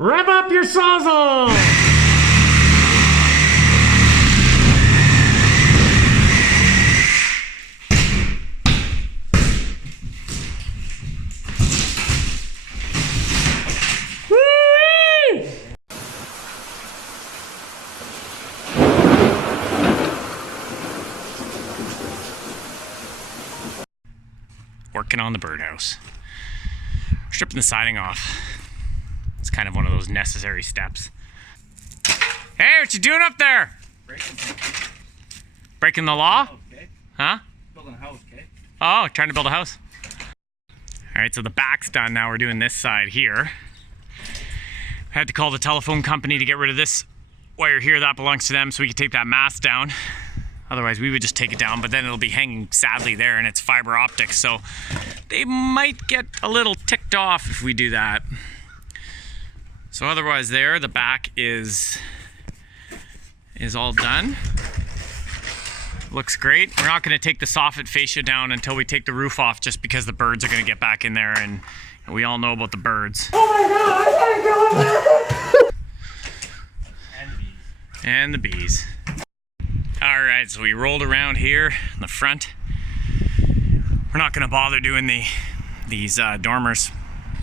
Rev up your sawzall! Working on the birdhouse. Stripping the siding off. It's kind of one of those necessary steps. Hey, what you doing up there? Breaking the law? Okay. Huh? Building a house, okay? Oh, trying to build a house. All right, so the back's done. Now we're doing this side here. I had to call the telephone company to get rid of this wire here. That belongs to them, so we can take that mast down. Otherwise, we would just take it down, but then it'll be hanging sadly there, and it's fiber optic, so they might get a little ticked off if we do that. So otherwise there, the back is all done. Looks great. We're not gonna take the soffit fascia down until we take the roof off, just because the birds are gonna get back in there, and we all know about the birds. Oh my God, I can't go in there! And the bees. All right, so we rolled around here in the front. We're not gonna bother doing these dormers.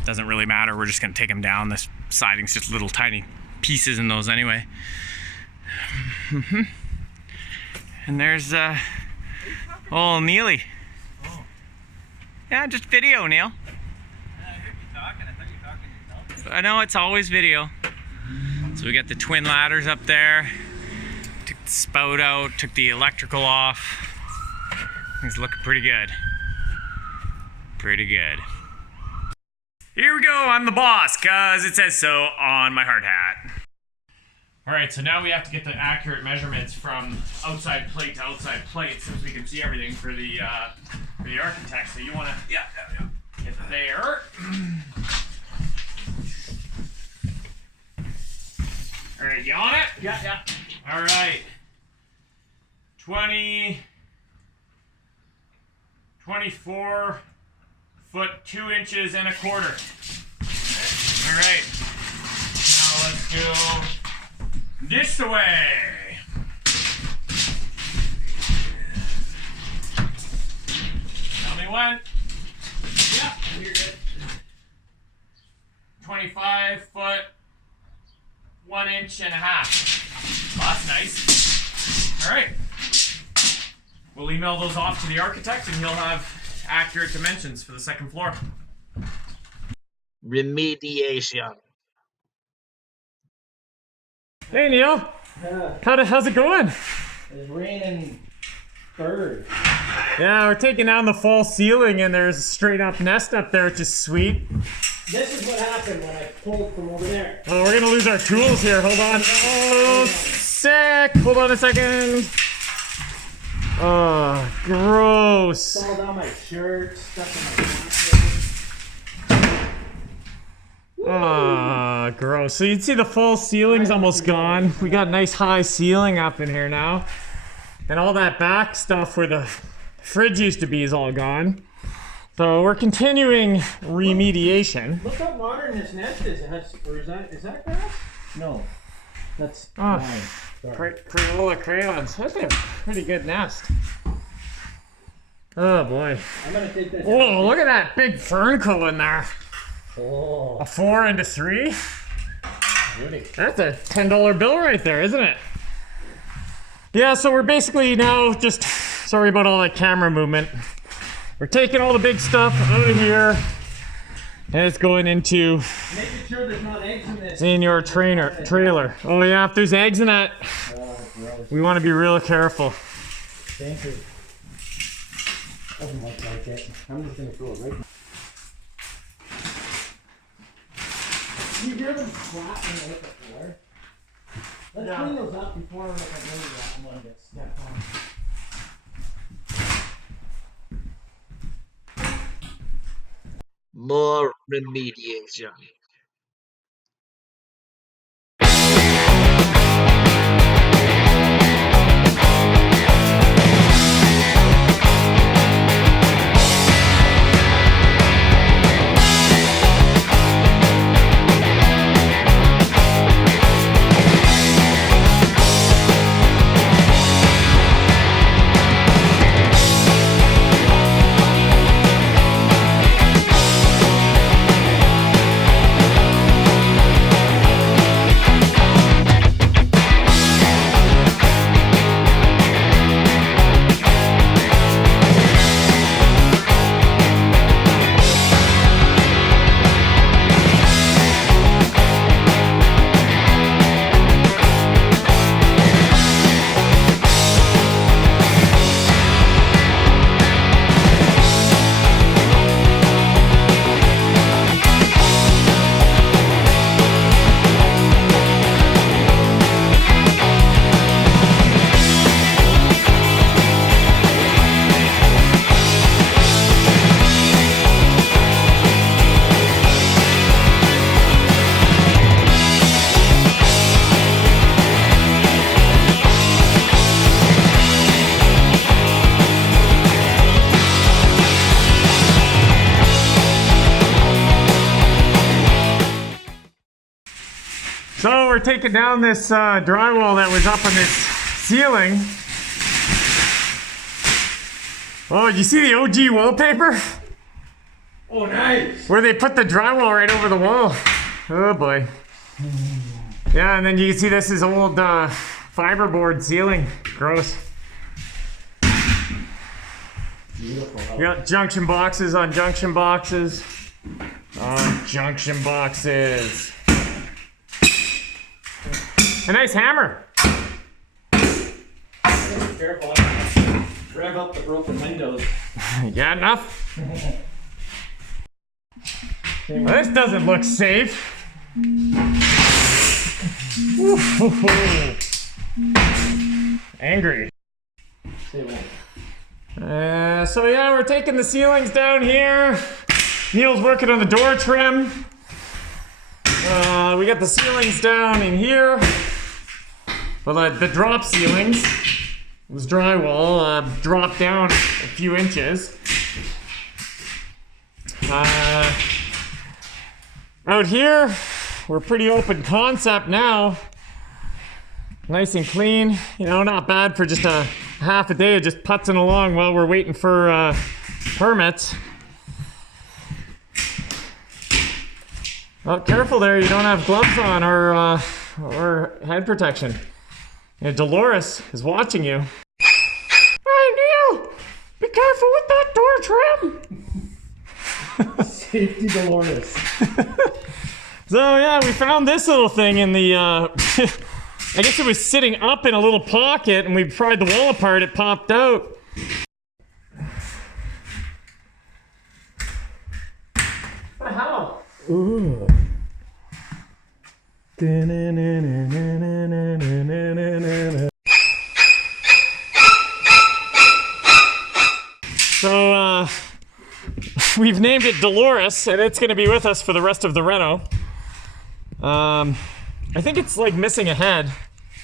Doesn't really matter, we're just gonna take them down. This siding's just little tiny pieces in those anyway. And there's old Neely. Oh. Yeah, just video, Neil. I heard you talking. I thought you were talking yourself. I know, it's always video. So we got the twin ladders up there. Took the spout out, took the electrical off. It's looking pretty good. Pretty good. Here we go, I'm the boss, cause it says so on my hard hat. All right, so now we have to get the accurate measurements from outside plate to outside plate so we can see everything for the architect. So you wanna, yeah. Get there. All right, you on it? Yeah. All right. 24 foot 2 inches and a quarter. All right. Now let's go this way. Tell me when. Yeah, you're good. 25 foot 1 inch and a half. Well, that's nice. All right. We'll email those off to the architect and he'll have accurate dimensions for the second floor. Remediation. Hey Neil, Yeah. how's it going? It's raining birds. Yeah, we're taking down the false ceiling and there's a straight up nest up there, which is sweet. This is what happened when I pulled from over there. Oh, we're gonna lose our tools here. Hold on. Oh, sick. Hold on a second. Oh, gross. It's all down my shirt, stuck in my jacket. Oh, gross. So you can see the false ceiling's almost gone. We got a nice high ceiling up in here now. And all that back stuff where the fridge used to be is all gone. So we're continuing remediation. Look how modern this nest is. It has, or is that grass? No. That's Oh. mine. Sorry. Crayola crayons. That's a pretty good nest. Oh boy. I'm gonna take this. Whoa, look at that big fern in there. Oh, A 4 and a 3. beauty. That's a $10 bill right there, isn't it? Yeah, so we're basically now just, sorry about all that camera movement. We're taking all the big stuff out of here and it's going into Making sure there's not eggs in this. your trailer. Oh yeah, if there's eggs in that, Oh, gross. we want to be real careful. Thank you. Doesn't look like it. I'm just gonna throw it right. You hear them slap when they hit the floor? Let's clean those up before like I really that one gets stepped on. More remediation. So we're taking down this drywall that was up on this ceiling. Oh, you see the OG wallpaper? Oh, nice. Where they put the drywall right over the wall. Oh boy. Yeah, and then you can see this is old fiberboard ceiling. Gross. Beautiful. You got junction boxes on junction boxes on junction boxes. A nice hammer. Careful. Rev up the broken windows. You got enough? Well, this doesn't look safe. Angry. Say what? So yeah, we're taking the ceilings down here. Neil's working on the door trim. We got the ceilings down in here. Well, the drop ceilings. It was drywall, dropped down a few inches. Out here, we're pretty open concept now. Nice and clean, you know, not bad for just a half a day of just putzing along while we're waiting for permits. Well, careful there, you don't have gloves on or head protection. Yeah, Dolores is watching you. Hey Neil, be careful with that door trim. Safety Dolores. So yeah, we found this little thing in the, I guess it was sitting up in a little pocket and we pried the wall apart, it popped out. What the hell? Ooh. So, we've named it Dolores, and it's going to be with us for the rest of the reno. I think it's like missing a head.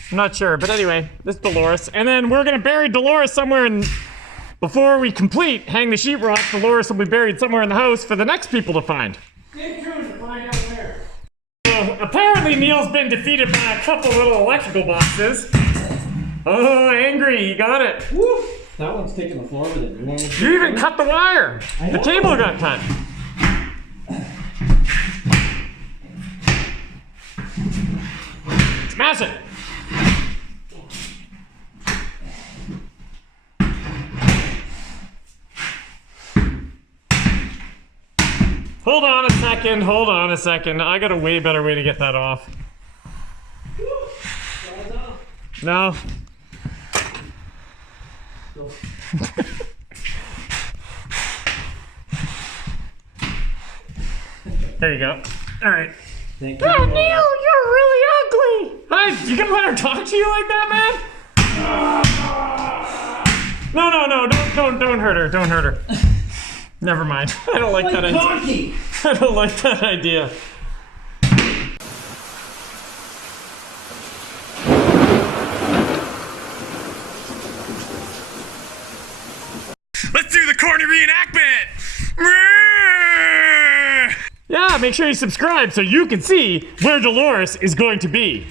I'm not sure, but anyway, this is Dolores. And then we're going to bury Dolores somewhere in... Before we hang the sheetrock, Dolores will be buried somewhere in the house for the next people to find. Stay tuned to find out where. Apparently Neil's been defeated by a couple little electrical boxes. Oh, angry, he got it. Woo! That one's taking the floor with it. You even cut the wire. The cable got cut. Smash it. Hold on a second. I got a way better way to get that off. No. There you go. All right. Thank you. Oh, Neil, you're really ugly. Hi, you gonna let her talk to you like that, man? No, don't hurt her. Don't hurt her. Never mind. I don't like that idea. Donkey. I don't like that idea. Let's do the corny reenactment! Yeah, make sure you subscribe so you can see where Dolores is going to be.